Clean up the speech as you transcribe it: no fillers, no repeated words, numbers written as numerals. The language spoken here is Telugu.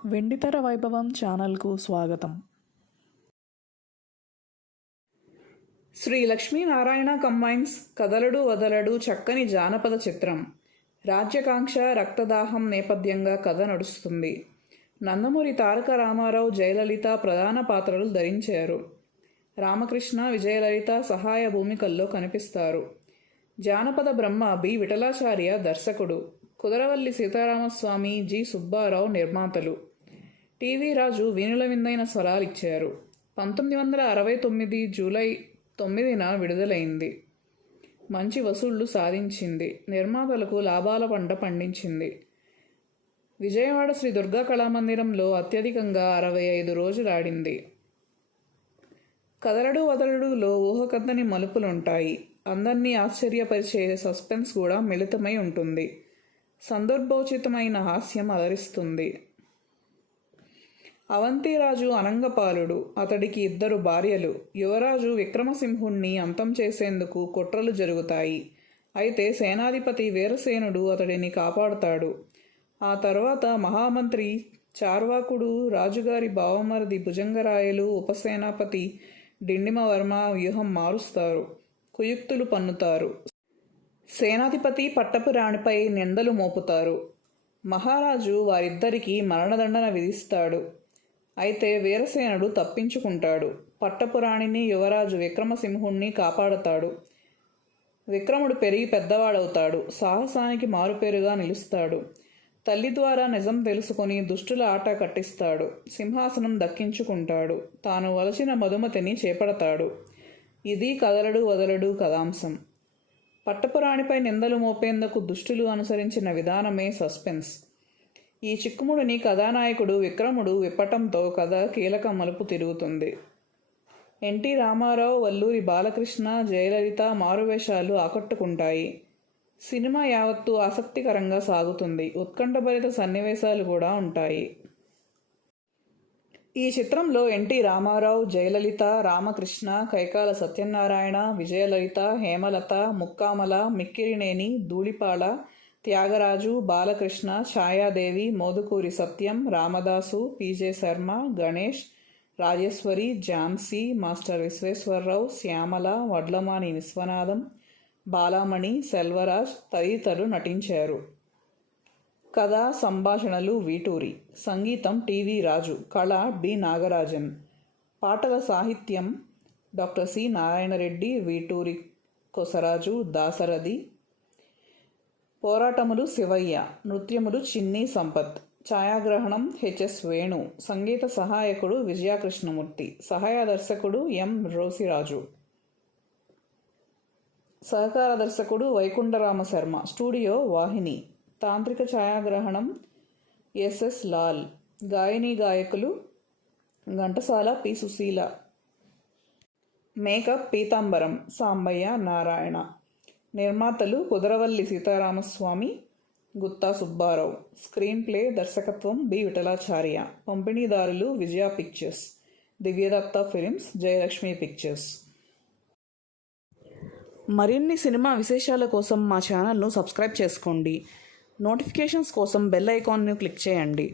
వెండితెర వైభవం ఛానల్కు స్వాగతం. శ్రీ లక్ష్మీనారాయణ కంబైన్స్ కదలడు వదలడు చక్కని జానపద చిత్రం. రాజ్యకాంక్ష, రక్తదాహం నేపథ్యంగా కథ నడుస్తుంది. నందమూరి తారక రామారావు, జయలలిత ప్రధాన పాత్రలు ధరించారు. రామకృష్ణ, విజయలలిత సహాయ భూమికల్లో కనిపిస్తారు. జానపద బ్రహ్మ బి విఠలాచార్య దర్శకుడు, కుదరవల్లి సీతారామస్వామి, జి సుబ్బారావు నిర్మాతలు. టీవీ రాజు వీణుల విందైన స్వరాలిచ్చారు. 1969 జూలై 9న విడుదలైంది. మంచి వసూళ్లు సాధించింది. నిర్మాతలకు లాభాల పంట పండించింది. విజయవాడ శ్రీ దుర్గా కళామందిరంలో అత్యధికంగా 65 రోజులాడింది. కదలడు వదలడులో ఊహకందని మలుపులుంటాయి. అందర్నీ ఆశ్చర్యపరిచే సస్పెన్స్ కూడా మిళితమై ఉంటుంది. సందర్భోచితమైన హాస్యం అలరిస్తుంది. అవంతిరాజు అనంగపాలుడు. అతడికి 2 భార్యలు. యువరాజు విక్రమసింహుణ్ణి అంతం చేసేందుకు కుట్రలు జరుగుతాయి. అయితే సేనాధిపతి వీరసేనుడు అతడిని కాపాడుతాడు. ఆ తర్వాత మహామంత్రి చార్వాకుడు, రాజుగారి బావమరిది భుజంగరాయలు, ఉపసేనాపతి డిండిమవర్మ వ్యూహం మారుస్తారు. కుయుక్తులు పన్నుతారు. సేనాధిపతి పట్టపు రాణిపై నిందలు మోపుతారు. మహారాజు వారిద్దరికీ మరణదండన విధిస్తాడు. అయితే వీరసేనుడు తప్పించుకుంటాడు. పట్టపురాణిని, యువరాజు విక్రమసింహుణ్ణి కాపాడతాడు. విక్రముడు పెరిగి పెద్దవాడవుతాడు. సాహసానికి మారుపేరుగా నిలుస్తాడు. తల్లి ద్వారా నిజం తెలుసుకొని దుష్టుల ఆట కట్టిస్తాడు. సింహాసనం దక్కించుకుంటాడు. తాను వలచిన మధుమతిని చేపడతాడు. ఇది కదలడు వదలడు కథాంశం. పట్టపురాణిపై నిందలు మోపేందుకు దుష్టులు అనుసరించిన విధానమే సస్పెన్స్. ఈ చిక్కుముడిని కథానాయకుడు విక్రముడు విప్పటంతో కథ కీలక మలుపు తిరుగుతుంది. ఎన్టీ రామారావు, వల్లూరి బాలకృష్ణ, జయలలిత మారువేషాలు ఆకట్టుకుంటాయి. సినిమా యావత్తు ఆసక్తికరంగా సాగుతుంది. ఉత్కంఠభరిత సన్నివేశాలు కూడా ఉంటాయి. ఈ చిత్రంలో ఎన్టీ రామారావు, జయలలిత, రామకృష్ణ, కైకాల సత్యనారాయణ, విజయలలిత, హేమలత, ముక్కామల, మిక్కిరినేని, ధూళిపాళ, త్యాగరాజు, బాలకృష్ణ, ఛాయాదేవి, మోదుకూరి సత్యం, రామదాసు, పీజే శర్మ, గణేష్, రాజేశ్వరి, ఝాన్సీ, మాస్టర్ విశ్వేశ్వరరావు, శ్యామల, వడ్లమాని విశ్వనాథం, బాలామణి, సెల్వరాజ్ తదితరులు నటించారు. కథ, సంభాషణలు వీటూరి. సంగీతం టీవీ రాజు. కళ బి నాగరాజన్. పాటల సాహిత్యం డాక్టర్ సి నారాయణరెడ్డి, వీటూరి కొసరాజు, దాసరథి. పోరాటములు శివయ్య. నృత్యములు చిన్ని సంపత్. ఛాయాగ్రహణం హెచ్ఎస్ వేణు. సంగీత సహాయకుడు విజయకృష్ణమూర్తి. సహాయ దర్శకుడు ఎం రోసిరాజు. సహకార దర్శకుడు వైకుంఠరామ శర్మ. స్టూడియో వాహిని. తాంత్రిక ఛాయాగ్రహణం ఎస్ఎస్ లాల్. గాయని గాయకులు ఘంటసాల పి సుశీల. మేకప్ పీతాంబరం సాంబయ్య నారాయణ. నిర్మాతలు కుదరవల్లి సీతారామస్వామి, గుత్తా సుబ్బారావు. స్క్రీన్ ప్లే, దర్శకత్వం బి విఠలాచార్య. పంపిణీదారులు విజయ పిక్చర్స్, దివ్యదత్త ఫిలిమ్స్, జయలక్ష్మి పిక్చర్స్. మరిన్ని సినిమా విశేషాల కోసం మా ఛానల్ను సబ్స్క్రైబ్ చేసుకోండి. నోటిఫికేషన్స్ కోసం బెల్ ఐకాన్ను క్లిక్ చేయండి.